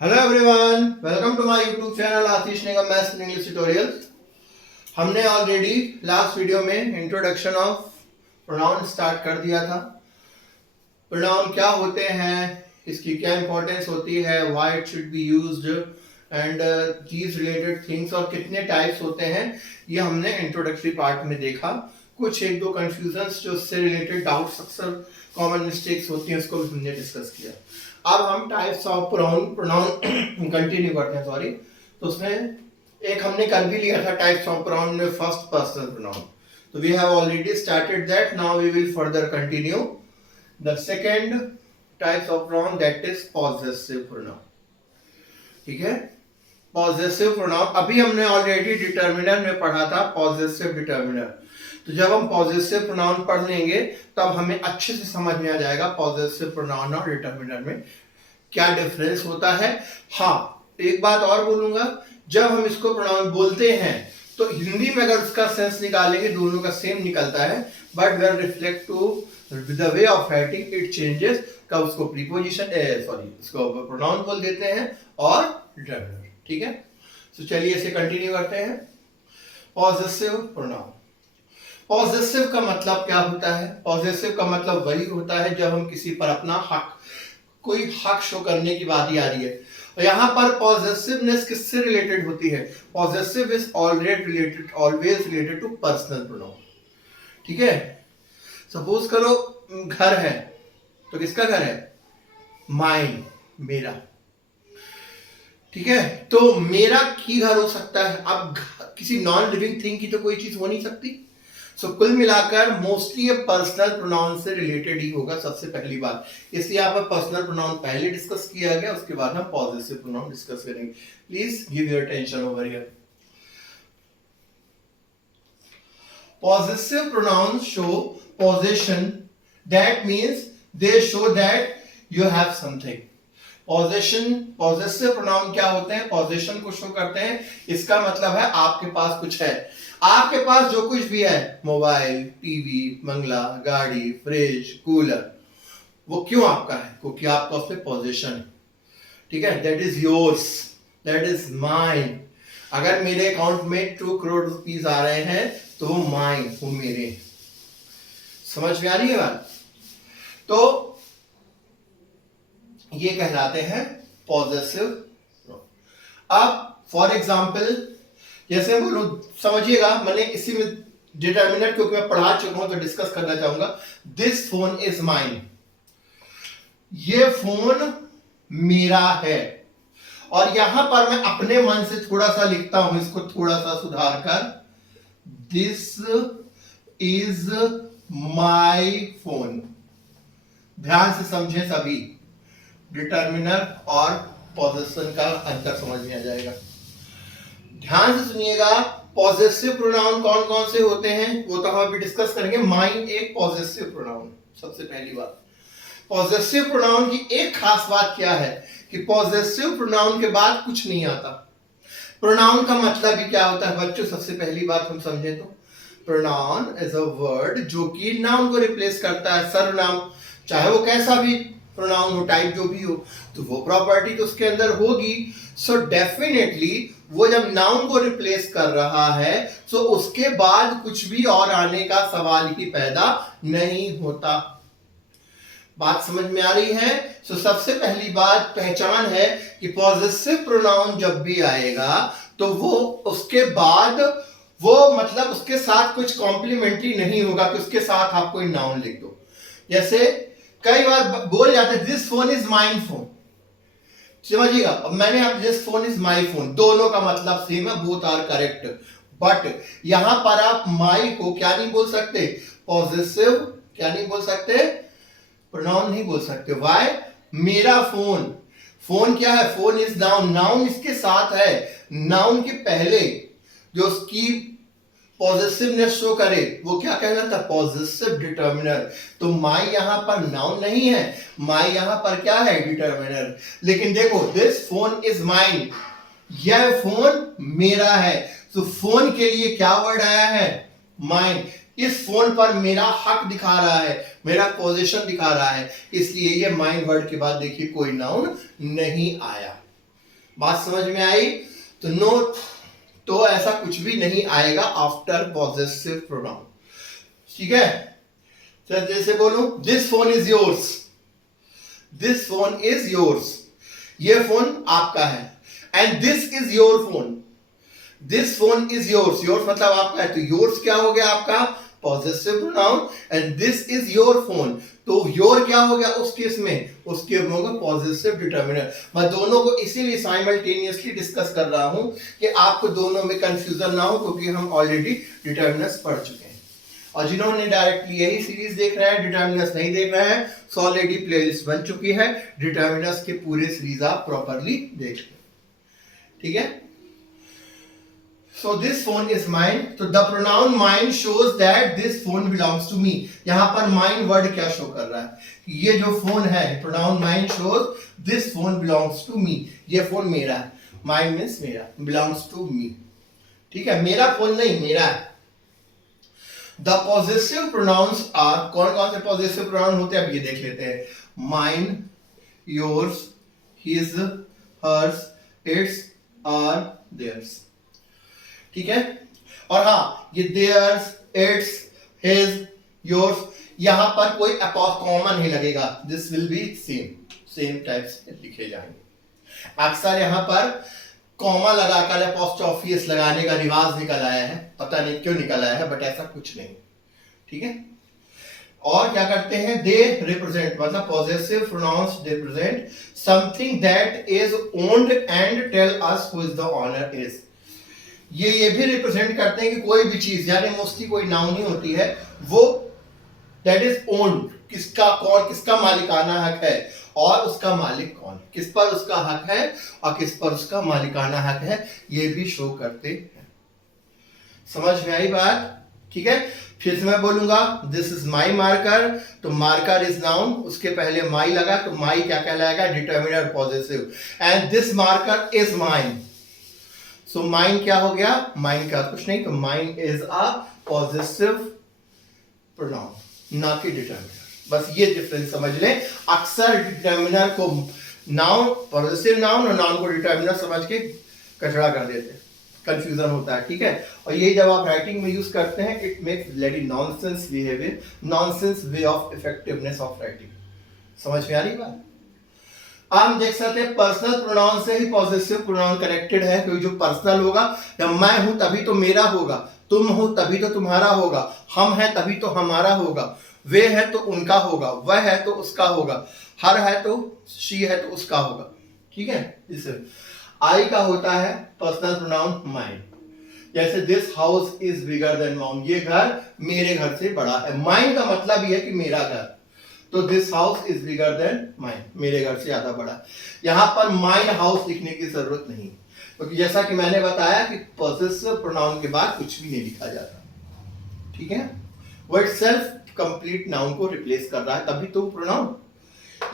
Hello everyone, welcome to my YouTube channel Ashish Nigam maths and English tutorials. हमने already last video में introduction of pronoun start कर दिया था। Pronoun क्या होते हैं, इसकी क्या इंपॉर्टेंस होती है, why it should be used and these related things, और कितने टाइप्स होते हैं, ये हमने इंट्रोडक्टरी पार्ट में देखा। कुछ एक दो कंफ्यूजन्स जो उससे रिलेटेड डाउट्स, अक्सर कॉमन मिस्टेक्स होती हैं, उसको भी हमने डिस्कस किया। अब हम टाइप्स ऑफ प्रोनाउन कंटिन्यू करते हैं। सॉरी, तो उसमें एक हमने कर भी लिया था टाइप्स ऑफ प्रोनाउन में, फर्स्ट पर्सनल प्रोनाउन। तो we have already started that, now we will further continue the second types of pronoun, that is possessive pronoun. ठीक है, पॉजेसिव प्रोनाउन अभी हमने ऑलरेडी डिटर्मिनर में पढ़ा था, पॉजेसिव डिटर्मिनर। तो जब हम पॉजेसिव प्रोनाउन पढ़ लेंगे तब हमें अच्छे से समझ में आ जाएगा पॉजेसिव प्रोनाउन और डिटर्मिनर में क्या डिफरेंस होता है। हाँ, एक बात और बोलूंगा, जब हम इसको प्रोनाउन बोलते हैं तो हिंदी में अगर उसका सेंस निकालेंगे दोनों का सेम निकलता है, but where reflect to the way of writing it changes. कब उसको प्रीपोजिशन इसको प्रोनाउन बोल देते हैं और डिटर्मिनर। ठीक है, तो चलिए इसे कंटिन्यू करते हैं। पॉजेसिव प्रोनाउन, पॉजेसिव का मतलब क्या होता है? पॉजेसिव का मतलब वही होता है जब हम किसी पर अपना हक, कोई हक शो करने की बात आ रही है। और यहां पर पॉजेसिवनेस किससे रिलेटेड होती है? Possessive is always related to personal pronoun. ठीक है, सपोज करो घर है, तो किसका घर है? माइन, मेरा। ठीक है, तो मेरा की घर हो सकता है, अब किसी नॉन लिविंग थिंग की तो कोई चीज हो नहीं सकती। सो कुल मिलाकर मोस्टली ये पर्सनल प्रोनाउन से रिलेटेड ही होगा, सबसे पहली बात। इसलिए यहाँ पर पर्सनल प्रोनाउन पहले डिस्कस किया गया, उसके बाद हम पॉजेसिव प्रोनाउन डिस्कस करेंगे। Please give your attention over here. Possessive pronoun show possession, that means they show that you have something. Possession, possessive pronoun क्या होते हैं? पोजेशन को शो करते हैं। इसका मतलब है आपके पास कुछ है। आपके पास जो कुछ भी है, मोबाइल, टीवी, बंगला, गाड़ी, फ्रिज, कूलर, वो क्यों आपका है? क्योंकि आपका उस पर पोजेशन है। ठीक है, that is yours, that is mine. अगर मेरे अकाउंट में 2 करोड़ रुपीस आ रहे हैं तो वो माइन, वो मेरे। समझ में आ रही है बात? तो ये कहलाते हैं पॉजेसिव। अब फॉर एग्जाम्पल जैसे बोलूं, समझिएगा, मैंने इसी में डिटर्मिनर क्योंकि मैं पढ़ा चुका हूं तो डिस्कस करना चाहूंगा। दिस फोन इज माइन, ये फोन मेरा है। और यहां पर मैं अपने मन से थोड़ा सा लिखता हूं, इसको थोड़ा सा सुधार कर, दिस इज माई फोन। ध्यान से समझे सभी, डिटर्मिनर और पॉजेशन का अंतर समझ में आ जाएगा। ध्यान से सुनिएगा, पॉजेसिव प्रोनाउन कौन कौन से होते हैं वो तो हम अभी डिस्कस करेंगे। माइन एक पॉजेसिव प्रोनाउन। सबसे पहली बात, पॉजेसिव प्रोनाउन की एक खास बात क्या है कि पॉजेसिव प्रोनाउन के बाद कुछ नहीं आता। प्रोनाउन का मतलब ही क्या होता है बच्चों? सबसे पहली बात हम समझे तो प्रोनाउन इज अ वर्ड जो कि नाउन को रिप्लेस करता है, सर्वनाम, चाहे वो कैसा भी प्रोनाउन हो, टाइप जो भी हो, तो वो प्रॉपर्टी तो उसके अंदर होगी। सो डेफिनेटली वो जब नाउन को रिप्लेस कर रहा है तो उसके बाद कुछ भी और आने का सवाल ही पैदा नहीं होता। बात समझ में आ रही है? सो सबसे पहली बात पहचान है कि पॉजेसिव प्रोनाउन जब भी आएगा तो वो उसके बाद वो मतलब उसके साथ कुछ कॉम्प्लीमेंट्री नहीं होगा कि उसके साथ आप कोई नाउन लिख दो। जैसे कई बार बोल जाते हैं this phone is mine phone, समझिएगा, अब मैंने आप this phone is my phone, दोनों का मतलब सेम है, बोथ आर करेक्ट। बट यहां पर आप माई को क्या नहीं बोल सकते? पॉजेसिव क्या नहीं बोल सकते? प्रोनाउन नहीं बोल सकते। व्हाई? मेरा फोन, फोन क्या है? फोन इज नाउन, नाउन इसके साथ है। नाउन के पहले जो उसकी पॉजेसिवनेस शो करे वो क्या कहलाता है? Possessive determiner. तो माई यहां पर नाउन नहीं है, माई यहां पर क्या है? डिटर्मिनर। लेकिन देखो, दिस फोन इज माइन, यह फोन मेरा है। तो फोन के लिए क्या वर्ड आया है? माइन। इस फोन पर मेरा हक दिखा रहा है, मेरा पोजीशन दिखा रहा है, इसलिए ये माइन वर्ड के बाद देखिए कोई नाउन नहीं आया। बात समझ में आई? तो नो, तो ऐसा कुछ भी नहीं आएगा आफ्टर पॉजेसिव प्रोनाउन, ठीक है? तो जैसे बोलूं this phone is yours, this phone is yours, ये फोन आपका है, and this is your phone, this phone is yours, yours मतलब आपका है, तो योर्स क्या हो गया आपका? Possessive pronoun, and this is your phone, तो योर क्या हो गया उस केस में? उस केस में होगा पॉजेसिव डिटरमिनर। मैं दोनों को इसीलिए साइमल्टेनियसली डिस्कस कर रहा हूं कि आपको दोनों में कंफ्यूजन ना हो, क्योंकि हम ऑलरेडी डिटरमिनर्स पढ़ चुके हैं। और जिन्होंने डायरेक्टली यही सीरीज देख रहे हैं, डिटरमिनर्स नहीं देख रहे हैं, सो ऑलरेडी प्लेलिस्ट बन चुकी है, डिटरमिनर्स के पूरे सीरीज आप प्रॉपर्ली देख लें, ठीक है? So this phone is mine. तो the pronoun mine shows that this phone belongs to me. यहाँ पर mine word क्या शो कर रहा है? ये जो फोन है, pronoun mine shows this phone belongs to me. ये फोन मेरा है. Mine means मेरा, belongs to me. ठीक है? मेरा फोन नहीं, मेरा है. The possessive pronouns are, कौन कौन से possessive pronoun होते हैं अब ये देख लेते हैं. Mine, yours, his, hers, its, our, theirs. ठीक है? और हाँ, ये theirs, its, his, yours, यहां पर कोई कॉमा नहीं लगेगा. This will be same types लिखे जाएंगे. अक्सर यहां पर कॉमा लगाकर अपोस्ट्रोफिस लगाने का रिवाज निकल आया है, पता नहीं क्यों निकल आया है, बट ऐसा कुछ नहीं, ठीक है? और क्या करते हैं? दे रिप्रेजेंट, मतलब possessive pronouns represent something that is owned and tell us who is the owner is. ये भी रिप्रेजेंट करते हैं कि कोई भी चीज, यानी मोस्टली कोई नाउन ही होती है, वो दैट इज ओन्ड, किसका, कौन, किसका मालिकाना हक है और उसका मालिक कौन, किस पर उसका हक है और किस पर उसका मालिकाना हक है, ये भी शो करते हैं. समझ में आई बात? ठीक है? फिर से मैं बोलूंगा दिस इज माई मार्कर, तो मार्कर इज नाउन, उसके पहले माई लगा तो माई क्या कहलाएगा? Determiner possessive. And this marker is mine, so mine क्या हो गया? माइन का कुछ नहीं, तो mine is a possessive pronoun, ना कि डिटरमिनर. बस ये डिफरेंस समझ लें. अक्सर डिटरमिनर को नाउन, पॉजेसिव नाउन और नाउन को डिटरमिनर समझ के कचड़ा कर देते हैं, कंफ्यूजन होता है, ठीक है? और ये जब आप राइटिंग में यूज करते हैं, it makes very nonsense behaviour, nonsense way of effectiveness of writing. समझ में आ रही बात? हम देख सकते हैं पर्सनल प्रोनाउन से ही पॉजेसिव प्रोनाउन कनेक्टेड है, क्योंकि जो पर्सनल होगा, जब मैं हूं तभी तो मेरा होगा, तुम हो तभी तो तुम्हारा होगा, हम है तभी तो हमारा होगा, वे है तो उनका होगा, वह है तो उसका होगा, हर है तो शी है तो उसका होगा, ठीक है? इसे आई का होता है पर्सनल प्रोनाउन माइन. जैसे this house is bigger than mine, ये घर मेरे घर से बड़ा है. माइन का मतलब ही है कि मेरा घर, तो this house is bigger then mine, मेरे घर से ज्यादा बड़ा. यहां पर माइन हाउस लिखने की जरूरत नहीं, क्योंकि जैसा कि मैंने बताया कि पॉसेसिव प्रोनाउन के बाद कुछ भी नहीं लिखा जाता, ठीक है? वो इटसेल्फ कंप्लीट नाउन को रिप्लेस कर रहा है, तभी तो प्रोनाउन.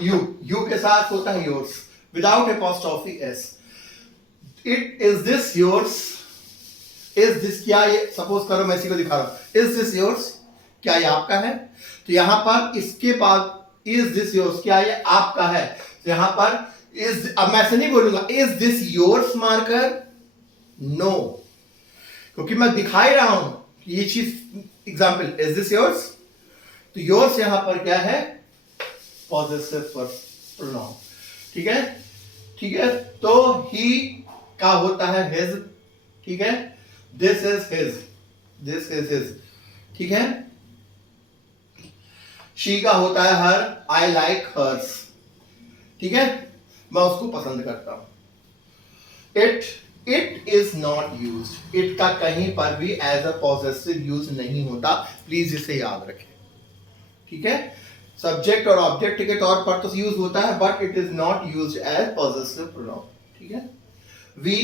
यू के साथ होता है yours, without apostrophe S. It is this yours, is this, क्या ये, सपोज करो मैं इसी को दिखा रहा हूं, इज दिस योर्स, क्या ये आपका है? तो यहां पर इसके बाद इज दिस योर्स, क्या ये आपका है? तो यहां पर इज, अब मैं ऐसे नहीं बोलूंगा is this yours marker, no, क्योंकि मैं दिखा ही रहा हूं ये चीज. एग्जाम्पल, इज दिस योर्स, तो योर्स यहां पर क्या है? पॉजेसिव प्रोनाउन, ठीक है? ठीक है? तो ही का होता है हिज, ठीक है? This is his, this is his, ठीक है? शी का होता है हर, आई लाइक हर्स, ठीक है? मैं उसको पसंद करता हूं. It is not used, it का कहीं पर भी एज अ पॉजेसिव यूज नहीं होता, प्लीज इसे याद रखें, ठीक है? सब्जेक्ट और ऑब्जेक्ट के तौर पर तो यूज होता है, but it is not used as possessive pronoun, ठीक है? वी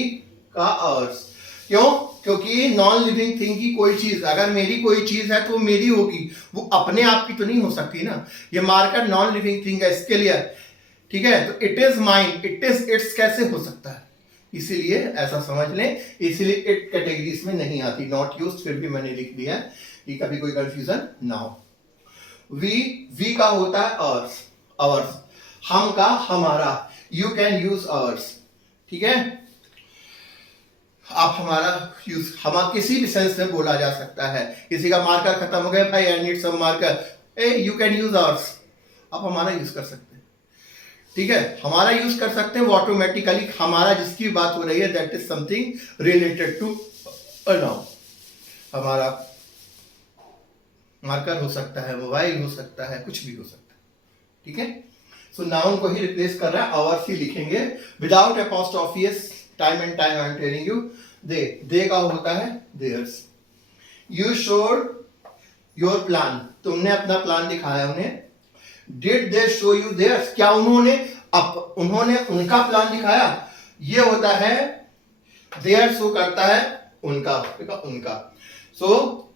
का आवर्स, क्यों? क्योंकि नॉन लिविंग थिंग की कोई चीज, अगर मेरी कोई चीज है तो मेरी होगी, वो अपने आप की तो नहीं हो सकती ना. ये मार्कर नॉन लिविंग थिंग है, इसके लिए, ठीक है? तो it is mine, it is it's कैसे हो सकता है? इसीलिए ऐसा समझ लें, इसीलिए इट कैटेगरीज में नहीं आती, नॉट यूज्ड, फिर भी मैंने लिख दिया है कि कभी कोई कंफ्यूजन ना हो. वी का होता है अवर्स, अवर्स. हम का हमारा, यू कैन यूज अवर्स, ठीक है। आप हमारा यूज हमारा किसी भी सेंस में बोला जा सकता है। किसी का मार्कर खत्म हो गया, भाई I need some marker, a you can use ours, आप हमारा यूज कर सकते हैं। ठीक है, हमारा यूज कर सकते हैं वो ऑटोमेटिकली हमारा जिसकी बात हो रही है that is something related to a noun. हमारा मार्कर हो सकता है, मोबाइल हो सकता है, कुछ भी हो सकता है। ठीक है, सो नाउन को ही रिप्लेस कर रहा है, आवर्स ही लिखेंगे without apostrophes. Time and time I am telling you, they का होता है theirs. You showed your plan, तुमने अपना प्लान दिखाया उन्हें। Did they show you theirs, क्या उन्होंने उनका प्लान दिखाया। ये होता है देयर, शो करता है उनका। सो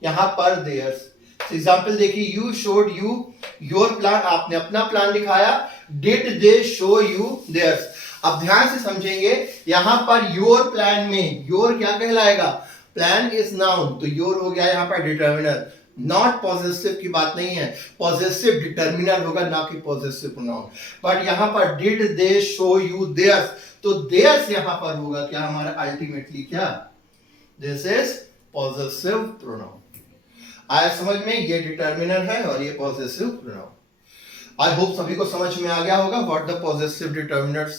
यहां पर देयर्स। एग्जाम्पल देखिए, you showed you your plan, आपने अपना प्लान दिखाया। Did they show you theirs. अब ध्यान से समझेंगे, यहां पर योर प्लान में योर क्या कहलाएगा, प्लान इज नाउन, तो योर हो गया यहां पर डिटर्मिनर। नॉट पॉजेसिव की बात नहीं है, पॉजेसिव डिटर्मिनर होगा ना कि पॉजेसिव प्रोनाउन। बट यहां पर did they show you theirs, तो देयर्स यहां पर होगा क्या हमारा अल्टीमेटली क्या, दिस इज पॉजेसिव प्रोनाउन। आया समझ में, ये डिटर्मिनर है और ये पॉजेसिव प्रोनाउन। आई होप सभी को समझ में आ गया होगा what the possessive determiners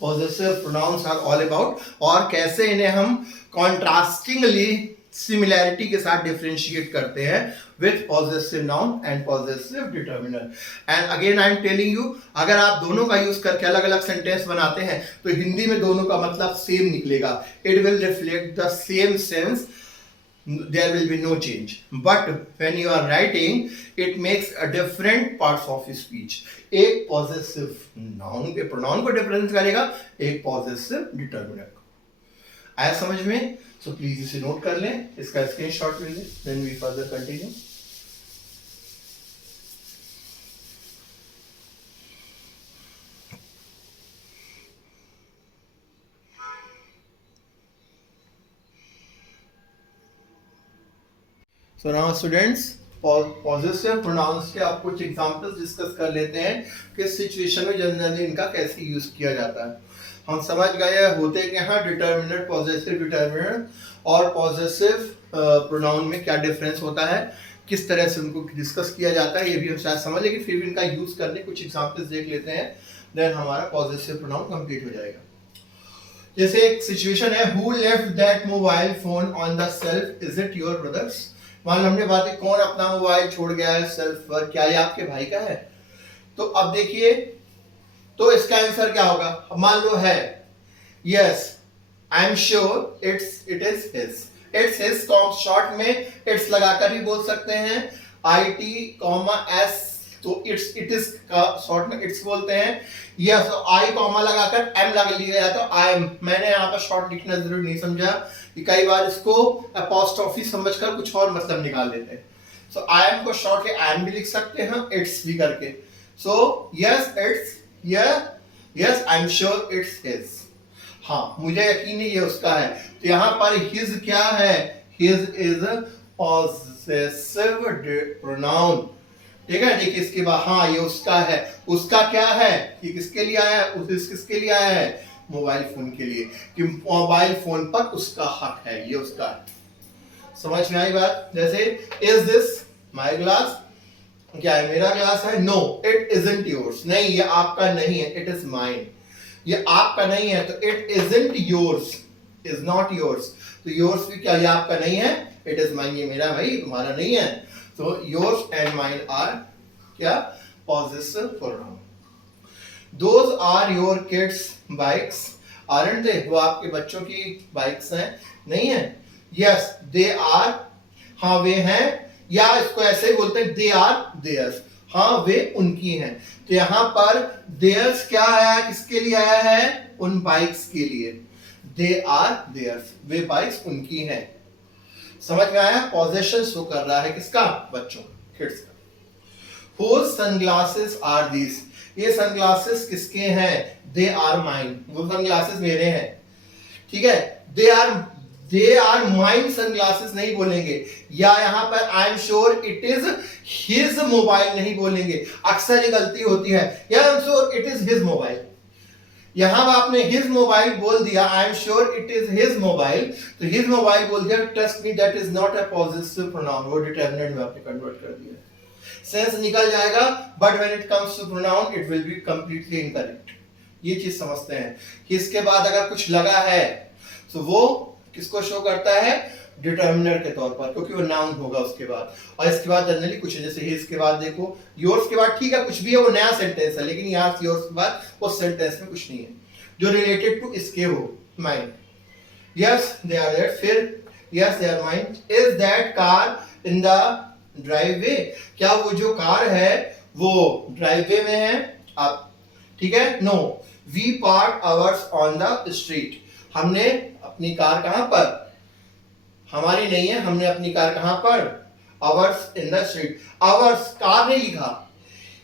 possessive pronouns are all about, और कैसे इन्हें हम कॉन्ट्रास्टिंगली सिमिलैरिटी के साथ डिफरेंशिएट करते हैं with possessive noun and possessive determiner. And again I am telling you, अगर आप दोनों का यूज करके अलग अलग सेंटेंस बनाते हैं तो हिंदी में दोनों का मतलब सेम निकलेगा, it will reflect the same sense, there will be no change. But when you are writing, it makes a different parts of speech. एक possessive noun के pronoun को डिफरेंस करेगा, एक possessive determiner को। आया समझ में? So please इसे नोट कर लें, इसका स्क्रीनशॉट ले लें, then we further continue. So now students, possessive pronouns के आप कुछ एग्जांपल्स डिस्कस कर लेते हैं कि सिचुएशन में जनरली इनका कैसे यूज किया जाता है। हम समझ गए होते कि हाँ डिटर्मिनर, पॉजेसिव डिटर्मिनर और पॉजेसिव प्रोनाउन में क्या डिफरेंस होता है, किस तरह से उनको डिस्कस किया जाता है, ये भी हम शायद समझ, लेकिन फिर भी इनका यूज करने कुछ एग्जांपल्स देख लेते हैं, देन हमारा पॉजेसिव प्रोनाउन कंप्लीट हो जाएगा। जैसे एक सिचुएशन है, who left that mobile phone on the shelf, is it your brothers. मान हमने बात की कौन अपना मोबाइल छोड़ गया है शेल्फ पर, क्या ये आपके भाई का है। तो अब देखिए, तो इसका आंसर क्या होगा, मान लो है yes I am sure it is his, it's his short में इट्स लगाकर भी बोल सकते हैं, IT, S, तो इट इज का शॉर्ट में इट्स बोलते हैं। यस आई कॉमा लगाकर एम लगा लिया जाता है आई एम, मैंने यहाँ पर शॉर्ट लिखना जरूरी नहीं समझा कि कई बार इसको अपॉस्ट्रोफी समझकर कुछ और मतलब निकाल लेते हैं। सो आई एम को शॉर्ट के आई एम भी लिख सकते हैं, इट्स भी करके। So yes it's, yes I am sure it's his, हाँ मुझे यकीन है ये उसका है। तो यहाँ पर हिज क्या है, हिज इज पॉजेसिव प्रोनाउन, ठीक है। देखिए इसके बाद हाँ ये उसका है, उसका क्या है, ये किसके लिए आया है, किसके लिए आया है, मोबाइल फोन के लिए, कि मोबाइल फोन पर उसका हक है, ये उसका है। समझ में आई बात। जैसे इज दिस माय ग्लास, क्या है मेरा ग्लास है, नो इट इजंट योर्स, नहीं ये आपका नहीं है, इट इज माइन, ये आपका नहीं है, तो it isn't yours, is not yours, तो योर्स भी क्या, ये आपका नहीं है, इट इज माइन, ये मेरा भाई तुम्हारा नहीं है। So yours and mine are क्या, possessive pronoun. Those are your kids' bikes, aren't they? वो आपके बच्चों की बाइक्स हैं, नहीं है। Yes, they are, हाँ वे हैं, या इसको ऐसे ही बोलते हैं they are theirs, हाँ वे उनकी हैं। तो यहाँ पर theirs क्या है, किसके लिए आया है, उन बाइक्स के लिए, they are theirs, way bikes उनकी हैं। समझ में आया, पॉजेशन शो कर रहा है किसका, बच्चों, किड्स का। Whose sunglasses are these, ये सनग्लासेस किसके हैं, they are mine, वो सनग्लासेस मेरे हैं, ठीक है। they are mine sunglasses नहीं बोलेंगे, या यहाँ पर I am sure it is his mobile नहीं बोलेंगे, अक्सर ये गलती होती है, या I am sure it is his mobile, यहां आपने हिज मोबाइल बोल दिया, I am sure it is his mobile, तो हिज मोबाइल बोल दिया, trust me that is not a positive pronoun, वो डिटरमिनेंट में आपने कन्वर्ट कर दिया, सेंस निकल जाएगा, but when it comes to pronoun it will be completely incorrect. ये चीज समझते हैं कि इसके बाद अगर कुछ लगा है तो वो किसको शो करता है, डिटर्मिनर के तौर पर, क्योंकि वो नाउन होगा उसके बाद। और इसके बाद जनरली कुछ है, जैसे हिज के बाद देखो, योर्स के बाद ठीक है कुछ भी है, वो नया सेंटेंस है, लेकिन यहाँ योर्स के बाद उस सेंटेंस में कुछ नहीं है जो रिलेटेड टू इसके हो, mind, yes they are there, फिर yes they are mind, is that car in the driveway, क्या वो जो कार है वो ड्राइववे में है, आप ठीक है, no, we park ours on the street, हमने अपनी कार कहां पर, हमारी नहीं है, हमने अपनी कार कहां पर, hours in the street, hours car ने लिखा,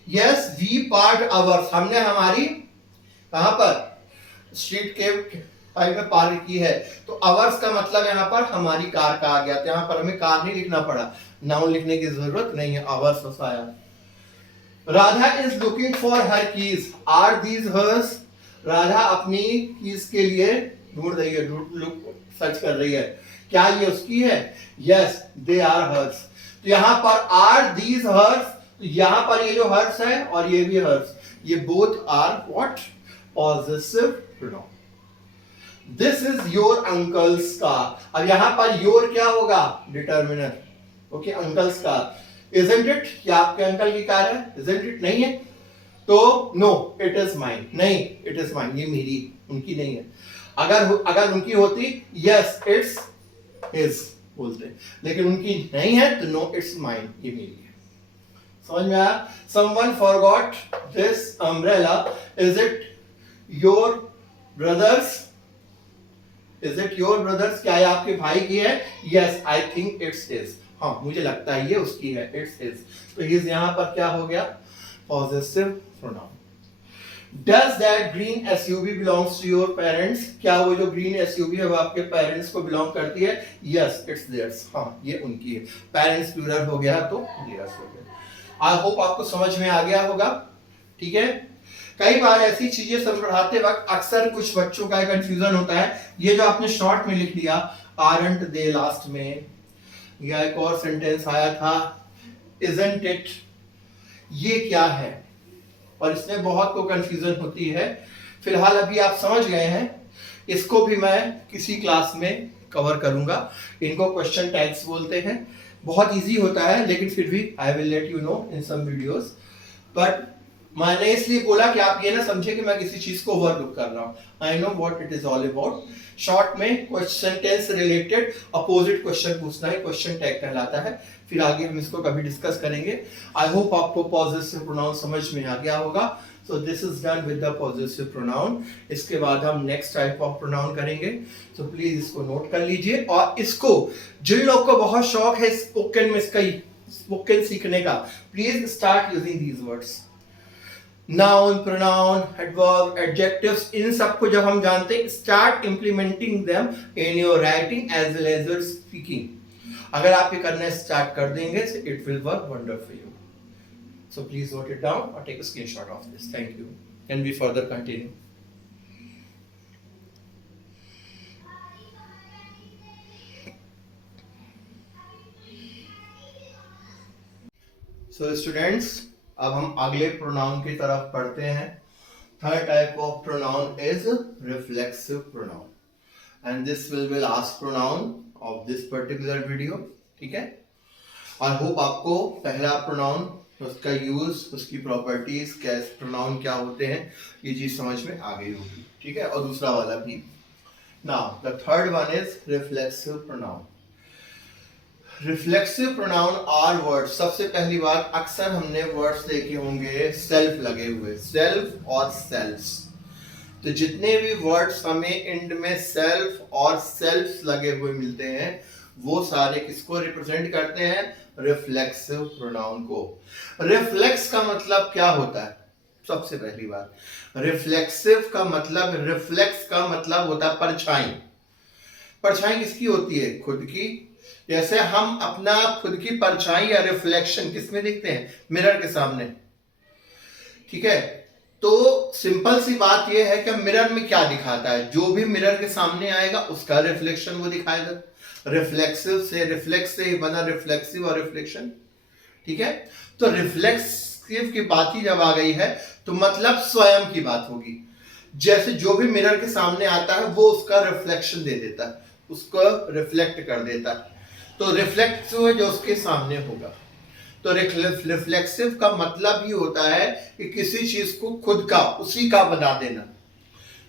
यस वी पार्क आवर्स, हमने हमारी कहां पर, स्ट्रीट के साइड में पार्क की है, तो आवर्स का मतलब यहाँ पर हमारी कार का आ गया, तो यहाँ पर हमें कार नहीं लिखना पड़ा, नाउन लिखने की जरूरत नहीं है, आवर्स आया। Radha is looking for her keys, are these hers, Radha अपनी कीज के लिए ढूंढ रही है, सर्च कर रही है, क्या ये उसकी है, यस दे आर हर्स, तो यहाँ पर आर दीज हर्स, तो यहाँ पर ये जो हर्स है और ये भी हर्स, ये both are what, possessive pronoun. This is your uncle's car, अब यहां पर योर क्या होगा, determiner, okay, uncle's car, isn't it, क्या आपके अंकल की कार है, इजंट इट, नहीं है, तो नो इट इज माइन, नहीं इट इज माइन, ये मेरी, उनकी नहीं है, अगर उनकी होती यस इट्स हिज बोलते, लेकिन उनकी नहीं है तो नो इट्स माइन, ये मेरी है। समझ में आया, someone forgot this umbrella, is it your brothers, is it your brothers, क्या ये आपके भाई की है, yes I think it's his, हाँ मुझे लगता है ये उसकी है, इट्स हिज, तो हिज यहां पर क्या हो गया, possessive pronoun. Does that green SUV belongs to your parents, क्या वो जो ग्रीन एसयूवी है वो आपके पेरेंट्स को बिलोंग करती है, यस इट्स देयर्स, हाँ ये उनकी है, पेरेंट्स प्लूरल हो गया तो देयर्स हो गया। आई होप आपको समझ में आ गया होगा, ठीक है। कई बार ऐसी चीजें पढ़ाते वक्त अक्सर कुछ बच्चों का कंफ्यूजन होता है, ये जो आपने शॉर्ट में लिख दिया आरंट दे लास्ट में, या एक और सेंटेंस आया था इजंट इट, ये क्या है, और इसमें बहुत को कंफ्यूजन होती है। फिलहाल अभी आप समझ गए हैं, इसको भी मैं किसी क्लास में कवर करूंगा, इनको क्वेश्चन टैग्स बोलते हैं, बहुत इजी होता है, लेकिन फिर भी I will let you know in some videos, but मैंने इसलिए बोला कि आप ये ना समझे कि मैं किसी चीज को ओवरलुक कर रहा हूं, I know what it is all about. Short में question tense related opposite question पूछना है, क्वेश्चन टैग कहलाता है, फिर आगे हम इसको कभी डिस्कस करेंगे। आई होप आपको पॉजिटिव प्रोनाउन समझ में आ गया होगा। So this is done with the positive pronoun. इसके बाद हम नेक्स्ट टाइप ऑफ प्रोनाउन करेंगे, सो प्लीज इसको नोट कर लीजिए, और इसको जिन लोग को बहुत शौक है स्पोकन में, इसका स्पोकन सीखने का, please start using these words, noun, pronoun, adverb, adjectives, इन सबको जब हम जानते हैं, start implementing them in your writing as well as your speaking. अगर आप ये करना स्टार्ट कर देंगे, it will work wonder for you. So please note it down और take a screenshot of this. Thank you, can we further continue. So students, अब हम अगले प्रोनाउन की तरफ पढ़ते हैं। Third type of pronoun is reflexive pronoun, and this will be last pronoun of this particular video, ठीक है। आई hope आपको पहला प्रोनाउन, उसका यूज, उसकी प्रॉपर्टीज, कैसे प्रोनाउन क्या होते हैं, ये चीज समझ में आ गई होगी, ठीक है, और दूसरा वाला भी। Now the third one is reflexive pronoun. Reflexive pronoun are word, सबसे पहली बात, अक्सर हमने वर्ड्स देखे होंगे सेल्फ लगे हुए, सेल्फ और सेल्फ्स, तो जितने भी वर्ड्स हमें एंड में सेल्फ और सेल्फ्स लगे हुए मिलते हैं, वो सारे किसको रिप्रेजेंट करते हैं, रिफ्लेक्सिव प्रोनाउन को। रिफ्लेक्स का मतलब क्या होता है, सबसे पहली बात, रिफ्लेक्सिव का मतलब, रिफ्लेक्स का मतलब होता है परछाई। परछाई किसकी होती है, खुद की। जैसे हम अपना खुद की परछाई या रिफ्लेक्शन किसमें देखते हैं, मिरर के सामने, ठीक है। तो सिंपल सी बात यह है कि मिरर में क्या दिखाता है, जो भी मिरर के सामने आएगा उसका रिफ्लेक्शन वो दिखाएगा। रिफ्लेक्सिव से रिफ्लेक्स से ही बना रिफ्लेक्सिव और रिफ्लेक्शन, ठीक है। तो रिफ्लेक्सिव की बात ही जब आ गई है तो मतलब स्वयं की बात होगी। जैसे जो भी मिरर के सामने आता है वो उसका रिफ्लेक्शन दे देता है, उसको रिफ्लेक्ट कर देता है। तो रिफ्लेक्सिव है जो उसके सामने होगा। तो रिफ्लेक्सिव का मतलब ही होता है कि किसी चीज को खुद का उसी का बना देना।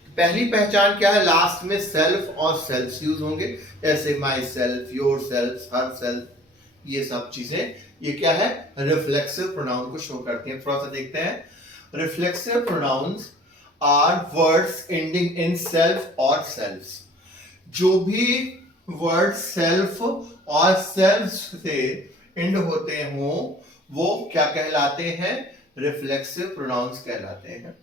पहली पहचान क्या है, लास्ट में सेल्फ और सेल्फ यूज होंगे, जैसे my self, your self, her self, ये सब चीजें ये क्या है, रिफ्लेक्सिव प्रोनाउन को शो करती हैं। थोड़ा सा देखते हैं। Reflexive pronouns are words ending in self और सेल्फ्स। जो भी वर्ड सेल्फ और सेल्फ से एंड होते हो वो क्या कहलाते हैं, रिफ्लेक्सिव प्रोनाउंस कहलाते हैं।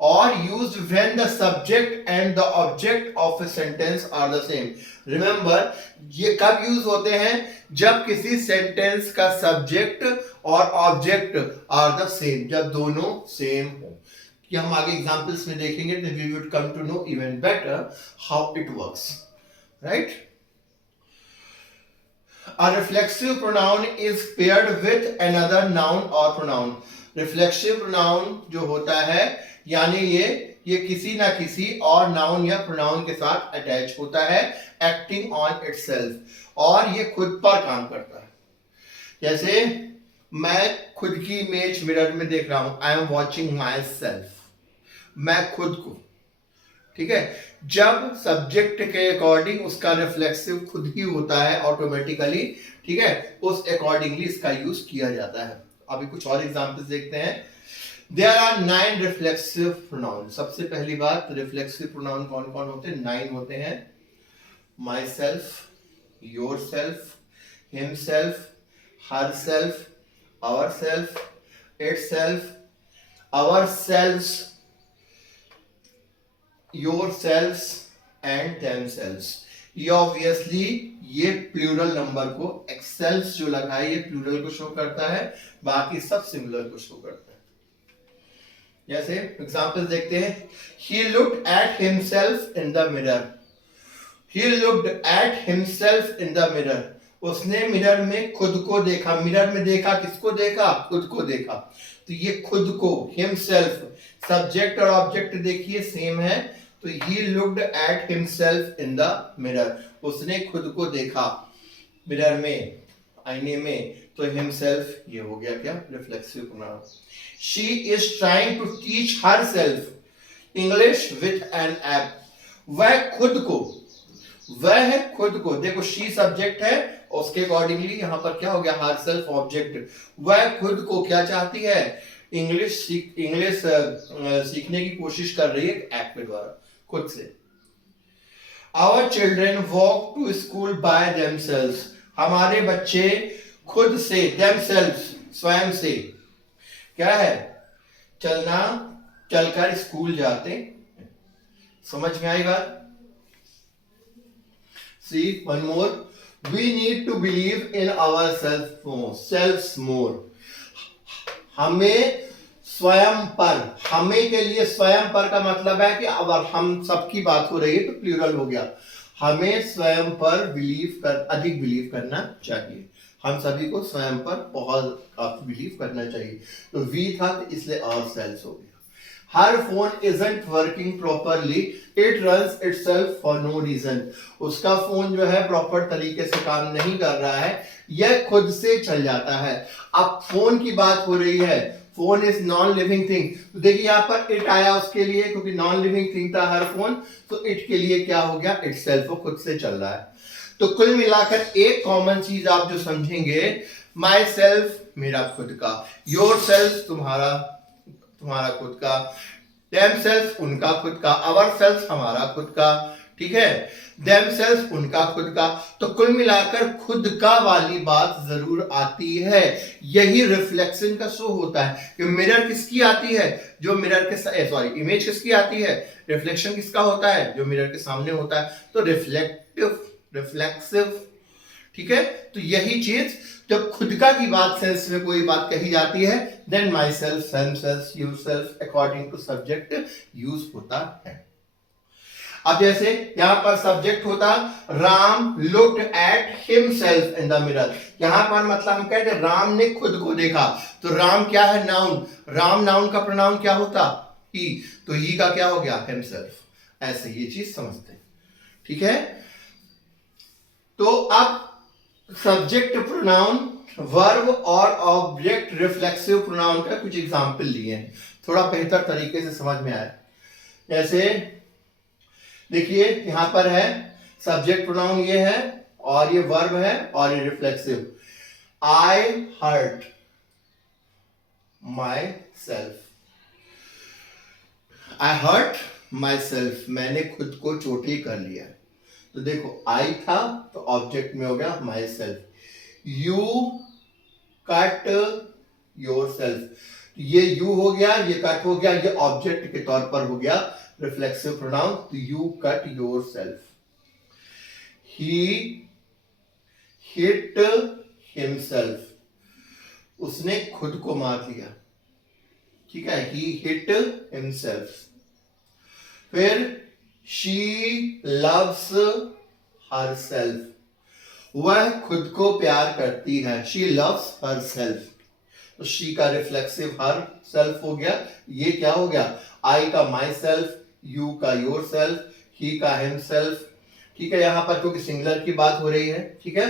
और used when the subject and the object of a sentence are the same. Remember, ये कब यूज होते हैं, जब किसी सेंटेंस का सब्जेक्ट और ऑब्जेक्ट आर द सेम, जब दोनों सेम हो। कि हम आगे एग्जांपल्स में देखेंगे तो we would come to know even better how it works, right. A reflexive pronoun is paired with another noun or pronoun. Reflexive pronoun जो होता है यानी ये किसी ना किसी और नाउन या प्रोनाउन के साथ अटैच होता है, एक्टिंग ऑन इटसेल्फ, और ये खुद पर काम करता है। जैसे मैं खुद की इमेज मिरर में देख रहा हूं, I am watching my self, मैं खुद को, ठीक है। जब सब्जेक्ट के अकॉर्डिंग उसका रिफ्लेक्सिव खुद ही होता है ऑटोमेटिकली, ठीक है, उस अकॉर्डिंगली इसका यूज किया जाता है। अभी कुछ और एग्जांपल्स देखते हैं। There are 9 reflexive pronoun. सबसे पहली बात, रिफ्लेक्सिव प्रोनाउन कौन कौन होते हैं, 9 होते हैं। Myself, yourself, himself, herself, ourself, itself, ourselves, yourselves and themselves। ये ऑब्वियसली ये प्लूरल नंबर को, एक्सेल्स जो लगा है ये प्लूरल को शो करता है, बाकी सब सिंगुलर को शो करता है। जैसे एग्जांपल देखते हैं। he looked at himself in the mirror। he looked at himself in the mirror। उसने मिरर में खुद को देखा। मिरर में देखा, किसको देखा, खुद को देखा। तो ये खुद को, himself, सब्जेक्ट और ऑब्जेक्ट देखिए सेम है, तो he looked at himself in the mirror। उसने खुद को देखा मिरर में, आईने में, तो himself ये हो गया क्या, reflexive pronoun. she is trying to teach herself English with an app। वह खुद को, वह है खुद को, देखो she सब्जेक्ट है, उसके अकॉर्डिंगली यहां पर क्या हो गया, herself ऑब्जेक्ट। वह खुद को क्या चाहती है, इंग्लिश सीखने की कोशिश कर रही है ऐप के द्वारा, खुद से। Our children walk to school by themselves। हमारे बच्चे खुद से, themselves, स्वयं से, क्या है, चलना, चलकर स्कूल जाते। समझ में आई बात? See one more। We need to believe in ourselves more। हमें स्वयं पर, हमें के लिए स्वयं पर का मतलब है कि अगर हम सबकी बात हो रही है तो प्लूरल हो गया। हमें स्वयं पर अधिक बिलीव करना चाहिए। हम सभी को स्वयं पर बहुत काफी बिलीव करना चाहिए। तो वी था तो इसलिए ourselves हो गया। हर phone isn't working properly, it runs itself for no reason। उसका फोन जो है प्रॉपर तरीके से काम नहीं कर रहा है, यह खुद से चल जाता है। अब फोन की बात हो रही है, phone is non living thing, तो देखिए यहाँ पर इट आया उसके लिए, क्योंकि नॉन लिविंग थिंग था हर फोन, तो इट के लिए क्या हो गया, इट सेल्फ, वो खुद से चल रहा है। तो कुल मिलाकर एक कॉमन चीज आप जो समझेंगे, माई सेल्फ मेरा खुद का, योर सेल्फ तुम्हारा खुद का, देम सेल्फ उनका खुद का, आवर सेल्फ हमारा खुद का, ठीक है, देम सेल्फ उनका खुद का। तो कुल मिलाकर खुद का वाली बात जरूर आती है। यही रिफ्लेक्शन का शो होता है कि मिरर किसकी आती है, जो मिरर के इमेज किसकी आती है, रिफ्लेक्शन किसका होता है, जो मिरर के सामने होता है। तो रिफ्लेक्सिव ठीक है, तो यही चीज जब खुद का की बात सेंस में कोई बात कही जाती है, then myself, same self, yourself according to subject use होता है। अब जैसे यहां पर सब्जेक्ट होता Ram looked at himself in the mirror, यहां पर मतलब हम कहते हैं राम ने खुद को देखा, तो राम क्या है, नाउन, राम नाउन का प्रोनाउन क्या होता, ही, तो ही का क्या हो गया, हिमसेल्फ। ऐसे ये चीज समझते हैं, ठीक है। तो अब सब्जेक्ट प्रोनाउन, वर्ब और ऑब्जेक्ट रिफ्लेक्सिव प्रोनाउन का कुछ एग्जाम्पल लिए हैं, थोड़ा बेहतर तरीके से समझ में आए। जैसे देखिए यहां पर है सब्जेक्ट प्रोनाउन ये है, और ये वर्ब है, और ये reflexive. I hurt myself, I hurt myself, मैंने खुद को चोटी कर लिया। तो देखो आई था तो ऑब्जेक्ट में हो गया my self. You cut your self, ये यू हो गया, ये कट हो गया, ये ऑब्जेक्ट के तौर पर हो गया रिफ्लेक्सिव प्रोनाउन, तो you cut your self. He hit himself, उसने खुद को मार दिया, ठीक है, ही हिट हिमसेल्फ। फिर शी लव्स हर सेल्फ, वह खुद को प्यार करती है, शी लव्स हर सेल्फ, तो शी का रिफ्लेक्सिव हर सेल्फ हो गया, ये क्या हो गया, आई का माई सेल्फ, यू का योर सेल्फ, ही का हिम सेल्फ, ठीक है। यहां पर क्योंकि सिंगुलर की बात हो रही है, ठीक है।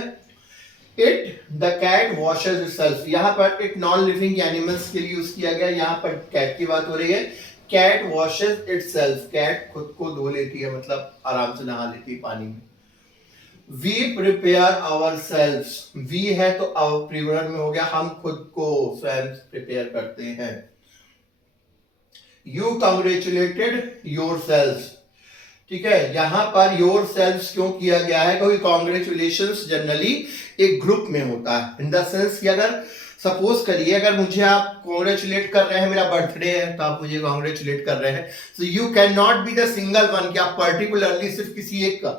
It the cat washes itself, यहां पर इट नॉन लिविंग एनिमल्स के लिए यूज किया गया, यहां पर कैट की बात हो रही है। कैट वॉशेज इटसेल्फ, कैट खुद को धो लेती है, मतलब आराम से नहा लेती है पानी में। We prepare ourself, we है तो अब प्लूरल में हो गया, हम खुद को स्वयं प्रिपेयर करते हैं। यू कांग्रेचुलेटेड योर सेल्फ, ठीक है, यहां पर योर सेल्फ क्यों किया गया है, क्योंकि कांग्रेचुलेशंस जनरली एक ग्रुप में होता है, इन द सेंस कि अगर सपोज करिए अगर मुझे आप कांग्रेचुलेट कर रहे हैं, मेरा बर्थडे है तो आप मुझे कांग्रेचुलेट कर रहे हैं, so you can not be the single one, कि आप पर्टिकुलरली सिर्फ किसी एक का।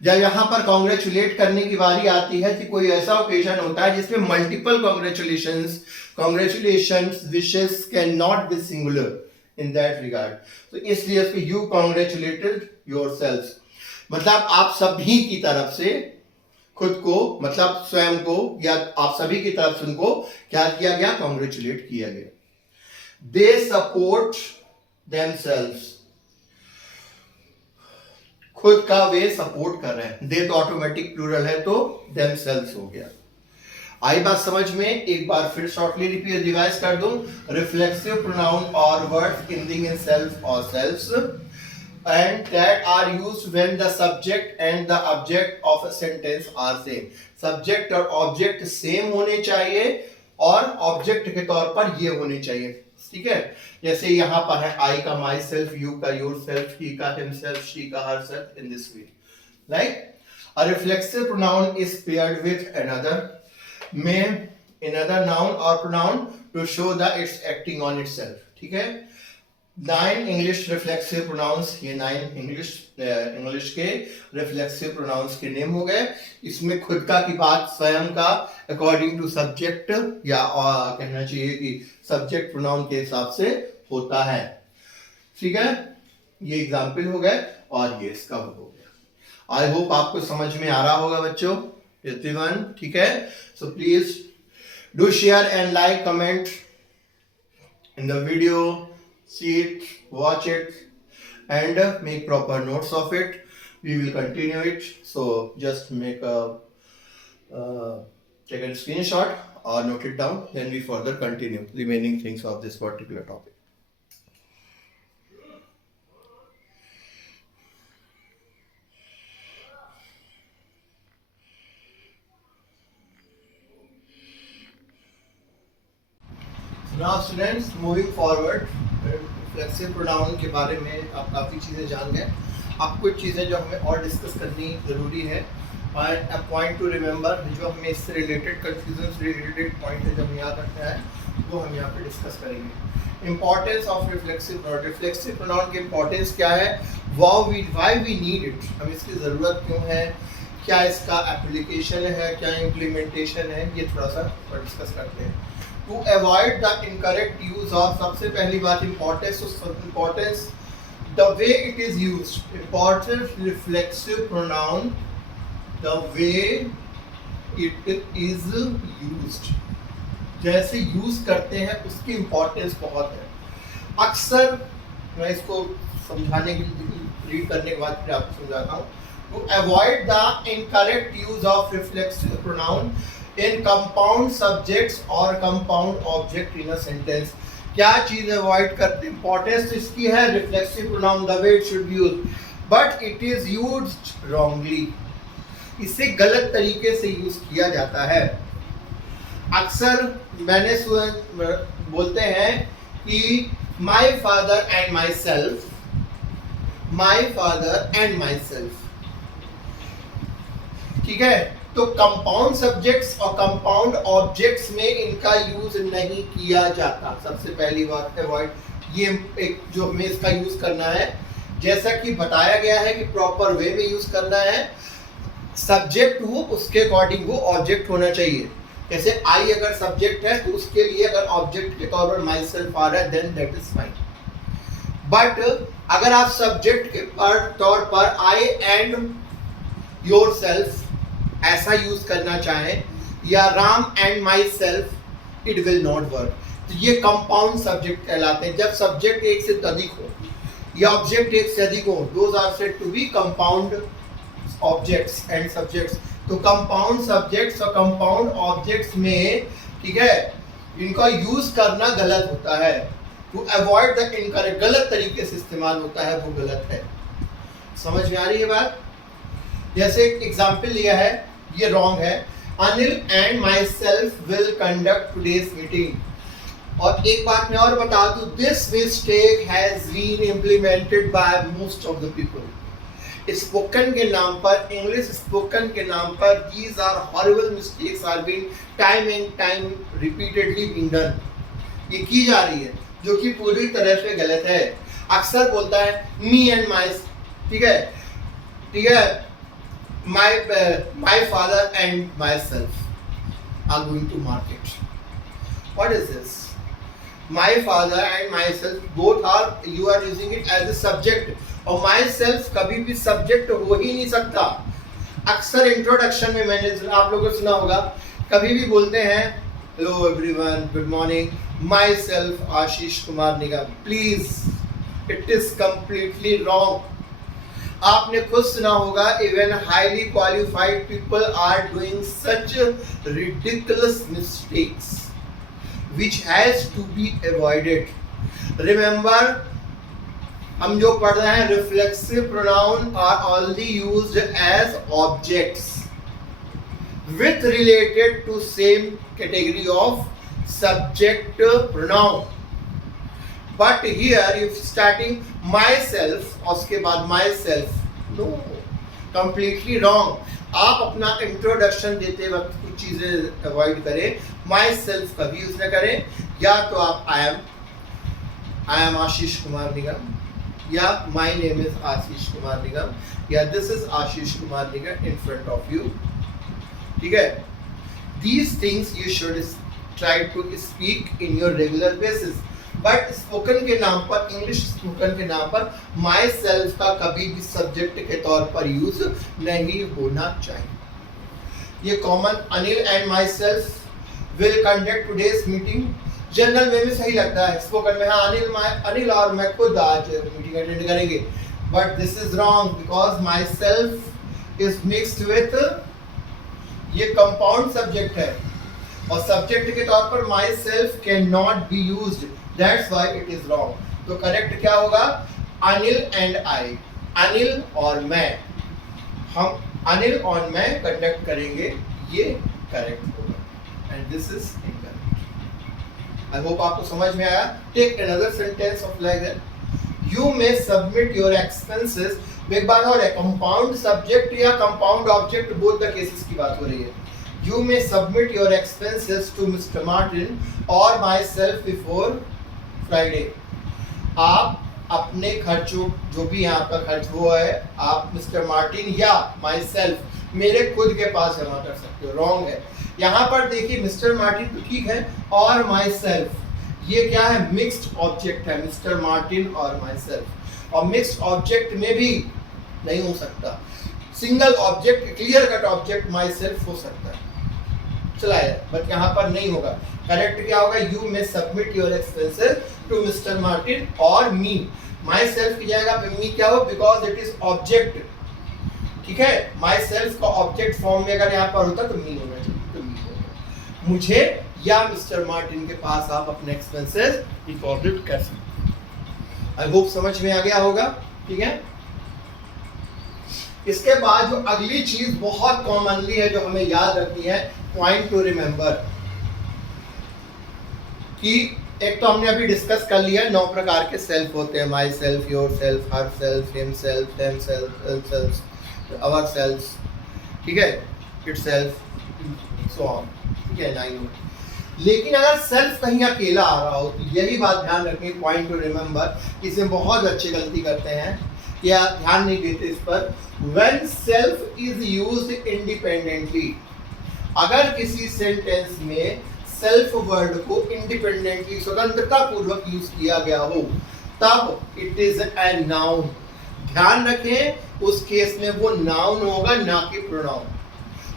जब यहां पर कांग्रेचुलेट करने की बारी आती है कि कोई ऐसा ओकेजन होता है जिसमें multiple congratulations wishes can not be singular in that regard, तो इसलिए उसको यू कांग्रेचुलेटेड योरसेल्फ, मतलब आप सभी की तरफ से खुद को, मतलब स्वयं को, या आप सभी की तरफ से उनको क्या किया गया, कांग्रेचुलेट किया गया। दे सपोर्ट देमसेल्व्स, खुद का वे सपोर्ट कर रहे हैं, दे तो ऑटोमेटिक प्लूरल है तो देमसेल्व्स हो गया। आई बात समझ में, एक बार फिर शॉर्टली रिपीट रिवाइज कर दूं। रिफ्लेक्सिव प्रोनाउन और वर्ड्स एंडिंग इन सेल्फ और सेल्फ्स and that are used when the subject and the object of a sentence are same, subject और object same होने चाहिए और object के तौर पर ये होने चाहिए, ठीक है। जैसे यहाँ पर है I का माई सेल्फ, यू का योर सेल्फ, ही का हिमसेल्फ, शी का her self, in this way. Like a reflexive pronoun is paired with another noun or pronoun to show that it's acting on itself, ठीक है। 9 English reflexive pronouns, ये 9 English के reflexive pronouns के name हो गए। इसमें खुद का की बात स्वयं का अकॉर्डिंग टू सब्जेक्ट, या कहना चाहिए कि सब्जेक्ट प्रोनाउन के हिसाब से होता है, ठीक है। ये एग्जाम्पल हो गए और ये इसका हो गया। आई होप आपको समझ में आ रहा होगा बच्चों, एवरीवन, ठीक है। So please do share and like, comment in the video, see it, watch it, and make proper notes of it. We will continue it, so just make a take a screenshot or note it down, then we further continue remaining things of this particular topic. Now students, moving forward, reflexive pronoun के बारे में आप काफ़ी चीज़ें जान गए। अब कुछ चीज़ें जो हमें और डिस्कस करनी ज़रूरी है, और अ पॉइंट टू रिमेंबर, जो हमें इससे रिलेटेड कन्फ्यूजन से रिलेटेड पॉइंट है, जब याद रखना है वो हम यहाँ पे डिस्कस करेंगे। Importance of reflexive pronoun, reflexive pronoun की इंपॉर्टेंस क्या है, वाई वी नीड इट, हमें इसकी ज़रूरत क्यों है, क्या इसका एप्लीकेशन है, क्या इम्प्लीमेंटेशन है, ये थोड़ा सा डिस्कस करते हैं। To avoid the incorrect use of, सबसे पहली बात importance, the way it is used, important reflexive pronoun, the way it is used, जैसे यूज करते हैं उसकी इम्पोर्टेंस बहुत है। अक्सर मैं इसको समझाने के लिए रीड करने के बाद फिर आपको समझाता हूँ। To avoid the incorrect use of reflexive pronoun in compound subjects or compound object in a sentence, क्या चीज अवॉइड करते, इंपॉर्टेंस इसकी है reflexive pronoun, the way it should be used, but it is used wrongly, इसे गलत तरीके से use किया जाता है। अक्सर मैंने बोलते हैं कि my father and my self, my father and my self, ठीक है। तो कंपाउंड सब्जेक्ट्स और कंपाउंड ऑब्जेक्ट्स में इनका यूज नहीं किया जाता, सबसे पहली बात अवॉइड, ये एक जो हमें इसका यूज करना है, जैसा कि बताया गया है कि प्रॉपर वे में यूज करना है, सब्जेक्ट हो उसके अकॉर्डिंग वो ऑब्जेक्ट होना चाहिए। जैसे आई अगर सब्जेक्ट है तो उसके लिए अगर ऑब्जेक्ट के तौर पर माई सेल्फ आ रहा है then that is fine, but अगर आप सब्जेक्ट के तौर पर आई एंड योर सेल्फ ऐसा यूज करना चाहें, या Ram and myself, it will not work. तो ये कंपाउंड सब्जेक्ट कहलाते हैं। जब सब्जेक्ट एक से अधिक हो या ऑब्जेक्ट एक से अधिक हो, those are said to be compound objects and subjects. तो कंपाउंड सब्जेक्ट्स और कंपाउंड ऑब्जेक्ट्स में, ठीक है, इनका यूज करना गलत होता है। टू अवॉइड द इनकरेक्ट, गलत तरीके से इस्तेमाल होता है, वो गलत है। समझ में आ रही है बात? जैसे एक एग्जाम्पल लिया है, ये रॉन्ग है, Anil and myself will conduct today's meeting. और एक बात मैं और बता दूं, this mistake has been implemented by most of the people. Spoken के नाम पर, इंग्लिश स्पोकन के नाम पर, these are horrible mistakes are been time and time repeatedly being done. ये की जा रही है जो कि पूरी तरह से गलत है। अक्सर बोलता है मी एंड माई, ठीक है, ठीक है, my father and myself are going to market. What is this? My father and myself both are, you are using it as a subject, और myself कभी भी subject हो ही नहीं सकता। अक्सर इंट्रोडक्शन में मैंने आप लोगों को सुना होगा, कभी भी बोलते हैं hello everyone, good morning, myself Ashish Kumar Nigam. Please, it is completely wrong. आपने खुद सुना होगा, even highly qualified people are doing such ridiculous mistakes which has to be avoided. Remember, हम जो पढ़ रहे हैं, reflexive pronoun are only used as objects with related to same category of subject pronoun. But here if starting myself और उसके बाद myself, no, completely wrong। आप अपना इंट्रोडक्शन देते वक्त कुछ चीजें अवॉइड करें, myself कभी यूज न करें। या तो आप I am आशीष कुमार निगम, या my name is Ashish Kumar निगम, या this is Ashish Kumar Nigam in front of you, ठीक है। These things you should try to speak in your regular basis। But spoken के नाम पर, इंग्लिश स्पोकन के नाम पर माई सेल्फ का कभी भी सब्जेक्ट के तौर पर यूज नहीं होना चाहिए। ये common, Anil and myself will conduct today's meeting, general वे में सही लगता है, स्पोकन में हाँ अनिल और मैं खुद आज मीटिंग अटेंड करेंगे, but this is wrong because my self is mixed with, ये कंपाउंड सब्जेक्ट है और सब्जेक्ट के तौर पर my self can not be used, that's why it is wrong. तो करेक्ट क्या होगा? अनिल एंड आई, अनिल और मैं, हम अनिल और मैं कंडक्ट करेंगे, ये करेक्ट होगा and this is incorrect. I hope आपको समझ में आया। Take another sentence of like that, you may submit your expenses. एक बात और है, कंपाउंड सब्जेक्ट या compound object, both the cases की बात हो रही है। You may submit your expenses to Mr. Martin or myself before Friday। आप अपने खर्चों, जो भी यहाँ पर खर्च हुआ है, आप मिस्टर मार्टिन या माई सेल्फ मेरे खुद के पास जमा कर सकते हो, रॉन्ग है। यहाँ पर देखिए मिस्टर मार्टिन तो ठीक है, और माई सेल्फ, ये क्या है, मिक्स्ड ऑब्जेक्ट है, मिस्टर मार्टिन और माई सेल्फ। और मिक्स्ड ऑब्जेक्ट में भी नहीं हो सकता, single object, clear cut object my self हो सकता है, चला है, बट यहाँ पर नहीं होगा। करेक्ट क्या होगा, you may submit your expenses to mister Martin और मी। माई सेल्फ की जाएगा पे मी क्या हो, बिकॉज इट इज ऑब्जेक्ट, ठीक है। माई सेल्फ का ऑब्जेक्ट फॉर्म में अगर यहाँ पर होता तो मी होना चाहिए, तो मी होगा। मुझे या मिस्टर मार्टिन के पास आप अपने एक्सपेंसेस डिपॉजिट कर सकते हैं। आई होप समझ में आ गया होगा, ठीक है। इसके बाद जो अगली चीज बहुत कॉमनली है जो हमें याद रखनी है, पॉइंट टू रिमेंबर, कि एक तो हमने अभी डिस्कस कर लिया 9 प्रकार के सेल्फ होते हैं, myself, your self, her self, him self, them self, our self, ठीक है, इट सेल्फ, सो ऑन, ठीक है, 9। लेकिन अगर सेल्फ कहीं अकेला आ रहा हो तो यही बात ध्यान रखें, पॉइंट टू रिमेंबर, इसमें बहुत अच्छी गलती करते हैं या ध्यान नहीं देते इस पर। When self is used independently, अगर किसी सेंटेंस में सेल्फ वर्ड को इंडिपेंडेंटली, स्वतंत्रता पूर्वक यूज किया गया हो, तब इट इज ए नाउन। ध्यान रखें उस केस में वो नाउन होगा, ना कि प्रोनाउन।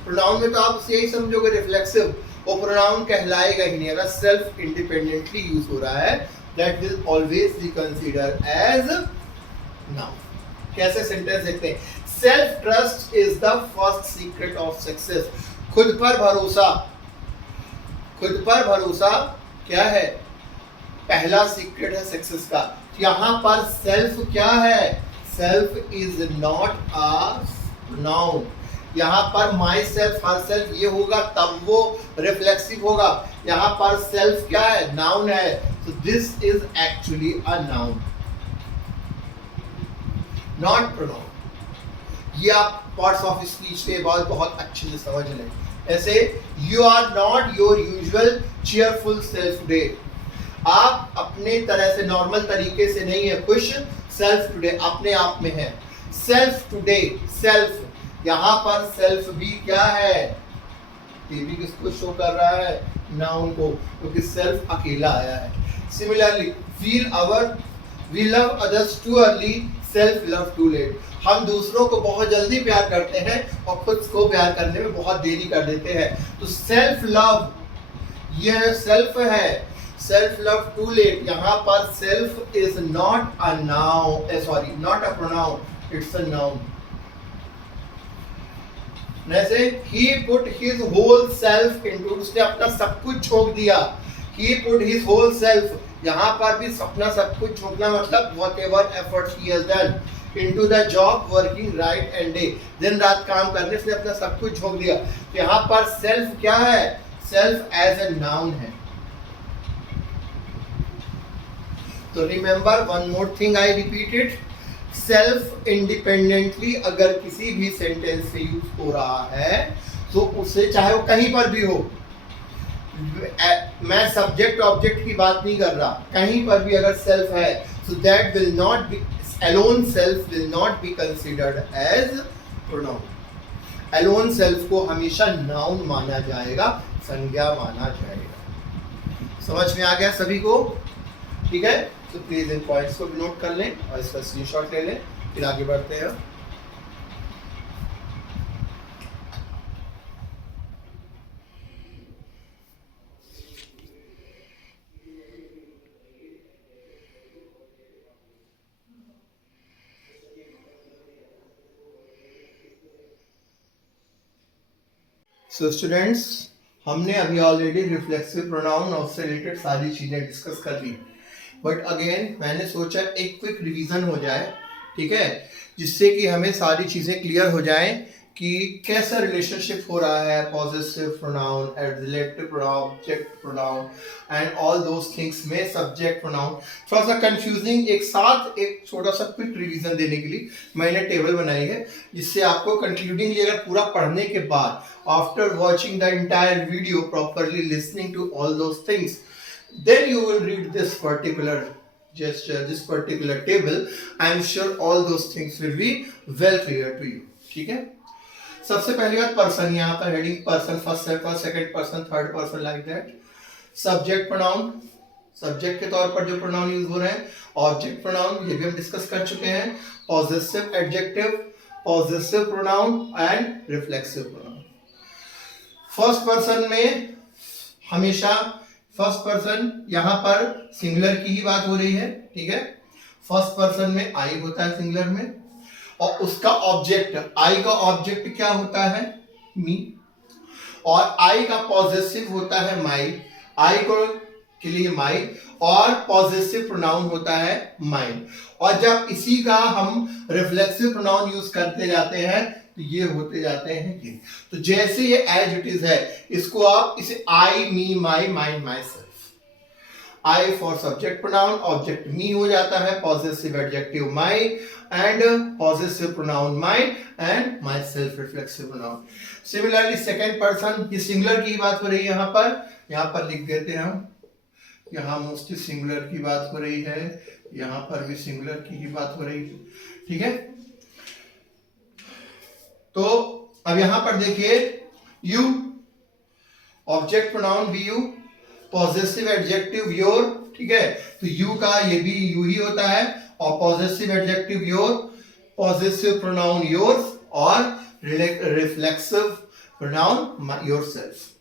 प्रोनाउन में तो आप यही समझोगे रिफ्लेक्सिव, वो प्रोनाउन कहलाएगा ही नहीं। अगर सेल्फ इंडिपेंडेंटली यूज हो रहा है, that will always be considered as noun. कैसे सेंटेंस देखते हैं, self trust is the first secret of success. खुद पर भरोसा, खुद पर भरोसा क्या है, पहला सीक्रेट है सक्सेस का। यहां पर सेल्फ क्या है, self is not a noun. यहाँ पर माई सेल्फ, हर सेल्फ ये होगा तब वो रिफ्लेक्सिव होगा। यहाँ पर सेल्फ क्या है, नाउन है, तो this is actually a noun, not pronoun. ये आप पार्ट्स ऑफ स्पीच के बाद बहुत अच्छे से समझ लें। ऐसे you are not your usual cheerful self today, आप अपने तरह से नॉर्मल तरीके से नहीं है खुश। सेल्फ टुडे अपने आप में है, सेल्फ टुडे, सेल्फ, यहाँ पर सेल्फ भी क्या है, ये भी किसको शो कर रहा है, नाउन को, क्योंकि सेल्फ अकेला आया है। Similarly we love others too early, self love too late. हम दूसरों को बहुत जल्दी प्यार करते हैं और खुद को प्यार करने में बहुत देरी कर देते हैं। तो सेल्फ लव, यह सेल्फ है, सेल्फ लव टू लेट। यहाँ पर self is not a noun, sorry not a pronoun, it's a noun. जैसे he put his whole self into, उसने अपना सब कुछ झोंक दिया, he put his whole self, यहाँ पर भी अपना सब कुछ झोंकना मतलब whatever efforts he has done into the job, working night and day, दिन रात काम करने से अपना सब कुछ झोंक दिया। तो यहाँ पर सेल्फ क्या है, सेल्फ एज ए नाउन है। तो remember one more thing, I repeated, self independently अगर किसी भी सेंटेंस से यूज हो रहा है तो उसे चाहे वो कहीं पर भी हो, मैं सब्जेक्ट ऑब्जेक्ट की बात नहीं कर रहा, कहीं पर भी अगर सेल्फ है, so that will not be, alone self will not be considered as pronoun. alone self को हमेशा नाउन माना जाएगा, संज्ञा माना जाएगा। समझ में आ गया सभी को, ठीक है। तो प्लीज इन पॉइंट्स को भी नोट कर लें और इसका स्क्रीनशॉट ले लें, फिर आगे बढ़ते हैं। सो स्टूडेंट्स, हमने अभी ऑलरेडी रिफ्लेक्सिव प्रोनाउन और उससे रिलेटेड सारी चीजें डिस्कस कर ली, बट अगेन मैंने सोचा एक क्विक रिवीजन हो जाए, ठीक है, जिससे कि हमें सारी चीज़ें क्लियर हो जाएं कि कैसा रिलेशनशिप हो रहा है possessive pronoun, adjective pronoun, object pronoun and all those things में सब्जेक्ट प्रोनाउन। थोड़ा सा कंफ्यूजिंग, एक साथ एक छोटा सा क्विक रिवीजन देने के लिए मैंने टेबल बनाई है, जिससे आपको कंक्लूडिंगली अगर पूरा पढ़ने के बाद, after watching the entire video, properly listening to all those things, then you will read this particular gesture, this particular table. I am sure all those things will be well clear to you, ठीक है। सबसे पहली बात person, यहाँ पर heading person, first person, second person, third person, like that. Subject pronoun, subject के तौर पर जो प्रोनाउन यूज हो रहे हैं। ऑब्जेक्ट प्रोनाउन, ये भी हम डिस्कस कर चुके हैं। Possessive adjective, possessive pronoun and reflexive pronoun. First person में हमेशा फर्स्ट पर्सन, यहां पर सिंगुलर की ही बात हो रही है, ठीक है। फर्स्ट पर्सन में आई होता है सिंगुलर में, और उसका ऑब्जेक्ट, आई का ऑब्जेक्ट क्या होता है, मी, और आई का पॉजेसिव होता है माई, आई को के लिए माई, और पॉजेसिव प्रोनाउन होता है माइन। और जब इसी का हम रिफ्लेक्सिव प्रोनाउन यूज करते जाते हैं तो ये होते जाते हैं ये। तो जैसे ये एज इट इज है, इसको आप इसे I, me, my, mine, myself. I for subject pronoun, object me हो जाता है, possessive adjective my and possessive pronoun mine and myself reflexive pronoun. Similarly second person, ये सिंगुलर की बात हो रही है, यहाँ पर लिख देते हैं हम, यहाँ मोस्टली सिंगुलर की बात हो रही है, यहाँ पर भी सिंगुलर की ही बात हो रही है, ठीक है। तो अब यहां पर देखिए, यू, ऑब्जेक्ट प्रोनाउन भी यू, पॉजेसिव एडजेक्टिव योर, ठीक है। तो यू का ये भी यू ही होता है, और possessive adjective your, possessive pronoun yours, और रिफ्लेक्सिव प्रोनाउन योरसेल्फ।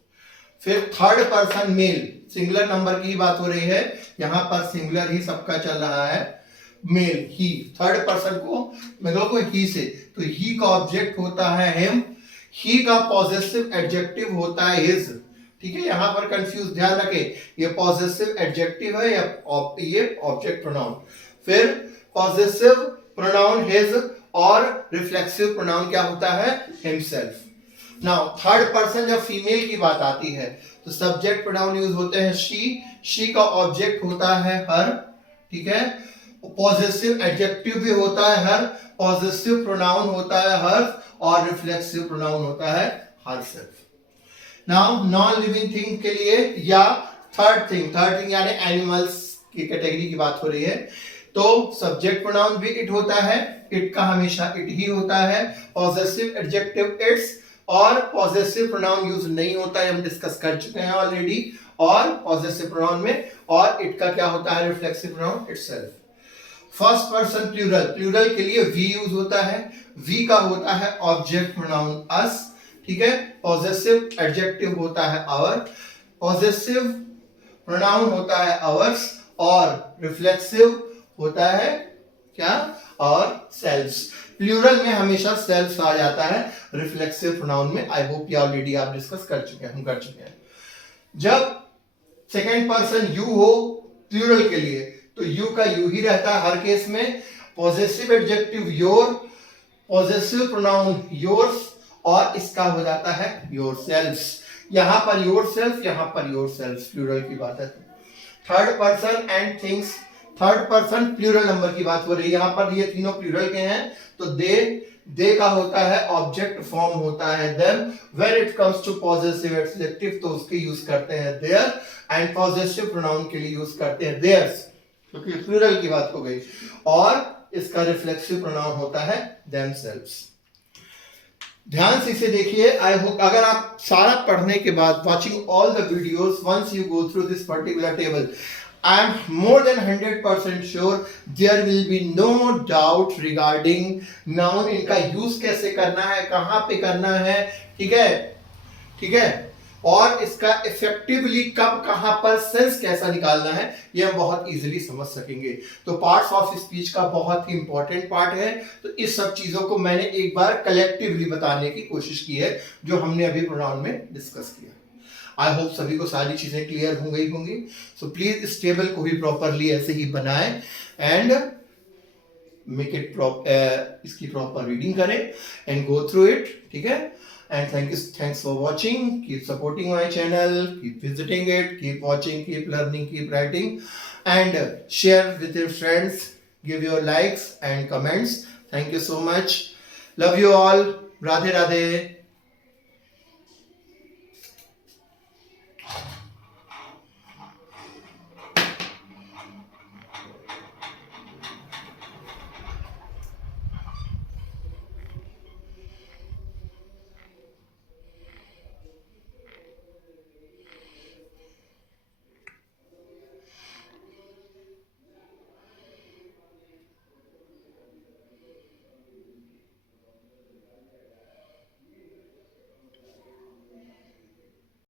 फिर third person male, singular number की बात हो रही है, यहां पर सिंगुलर ही सबका चल रहा है, मेल, ही। थर्ड पर्सन को मतलब को ही से, तो ही का ऑब्जेक्ट होता है हिम, ही का पॉजेसिव एडजेक्टिव होता है हिज, ठीक है। यहां पर कंफ्यूज, ध्यान रखें, ये पॉजेसिव एडजेक्टिव है या ये ऑब्जेक्ट प्रोनाउन। फिर पॉजेसिव प्रोनाउन हिज, और रिफ्लेक्सिव प्रोनाउन क्या होता है, हिमसेल्फ। नाउ थर्ड पर्सन जब फीमेल की बात आती है तो सब्जेक्ट प्रोनाउन यूज होते हैं शी का ऑब्जेक्ट होता है हर, ठीक है। पॉजेसिव एडजेक्टिव भी होता है हर, पॉजेसिव प्रोनाउन होता है हर, और रिफ्लेक्सिव प्रोनाउन होता है herself. Now non living thing के लिए, या थर्ड थिंग यानी एनिमल्स की कैटेगरी की बात हो रही है, तो सब्जेक्ट प्रोनाउन भी इट होता है, इट का हमेशा इट ही होता है, पॉजेसिव एडजेक्टिव इट्स, और पॉजेसिव प्रोनाउन यूज नहीं होता है, हम डिस्कस कर चुके हैं ऑलरेडी। और पॉजेसिव प्रोनाउन में और इट का क्या होता है, reflexive pronoun itself. First person plural के लिए वी यूज होता है, वी का होता है ऑब्जेक्ट प्रोनाउन अस, ठीक है। पॉजेसिव एडजेक्टिव होता है आवर, पॉजेसिव प्रोनाउन होता है आवर्स, और रिफ्लेक्सिव होता है क्या, और सेल्फ्स। प्लूरल में हमेशा सेल्फ्स आ जाता है, रिफ्लेक्सिव प्रोनाउन में आई होप ये ऑलरेडी आप डिस्कस कर चुके हैं, हम कर चुके हैं। जब सेकंड पर्सन यू हो प्लूरल के लिए, तो यू का यू ही रहता है हर केस में, possessive adjective your, possessive pronoun yours, और इसका हो जाता है योरसेल्फ्स। यहां पर योरसेल्फ, यहां पर योरसेल्फ्स, प्लूरल की बात है। Third person and things, third person plural number की बात हो रही है, यहां पर ये तीनों प्लूरल के हैं, तो दे का होता है ऑब्जेक्ट फॉर्म होता है them, when it comes to possessive adjective तो उसके यूज करते हैं देयर, एंड पॉजेसिव प्रोनाउन के लिए यूज करते हैं देयर्स, क्योंकि प्लूरल की बात हो गई, और इसका रिफ्लेक्सिव प्रोनाउन होता है देमसेल्व्स। ध्यान से इसे देखिए, आई होप अगर आप सारा पढ़ने के बाद, watching all the videos, once you go through this particular table, I am more than 100% sure there will be no doubt regarding noun, इनका यूज कैसे करना है, कहां पे करना है, ठीक है, ठीक है, और इसका इफेक्टिवली कब कहां पर सेंस कैसा निकालना है, ये हम बहुत इजीली समझ सकेंगे। तो पार्ट्स ऑफ स्पीच का बहुत ही इंपॉर्टेंट पार्ट है, तो इस सब चीजों को मैंने एक बार कलेक्टिवली बताने की कोशिश की है, जो हमने अभी प्रोनाउन में डिस्कस किया। आई होप सभी को सारी चीजें क्लियर हो गई होंगी। सो प्लीज इस टेबल को भी प्रॉपरली ऐसे ही बनाएं एंड मेक इट इसकी प्रॉपर रीडिंग करें एंड गो थ्रू इट, ठीक है। And thanks for watching, keep supporting my channel, keep visiting it, keep watching, keep learning, keep writing and share with your friends, give your likes and comments. Thank you so much, love you all, Radhe Radhe.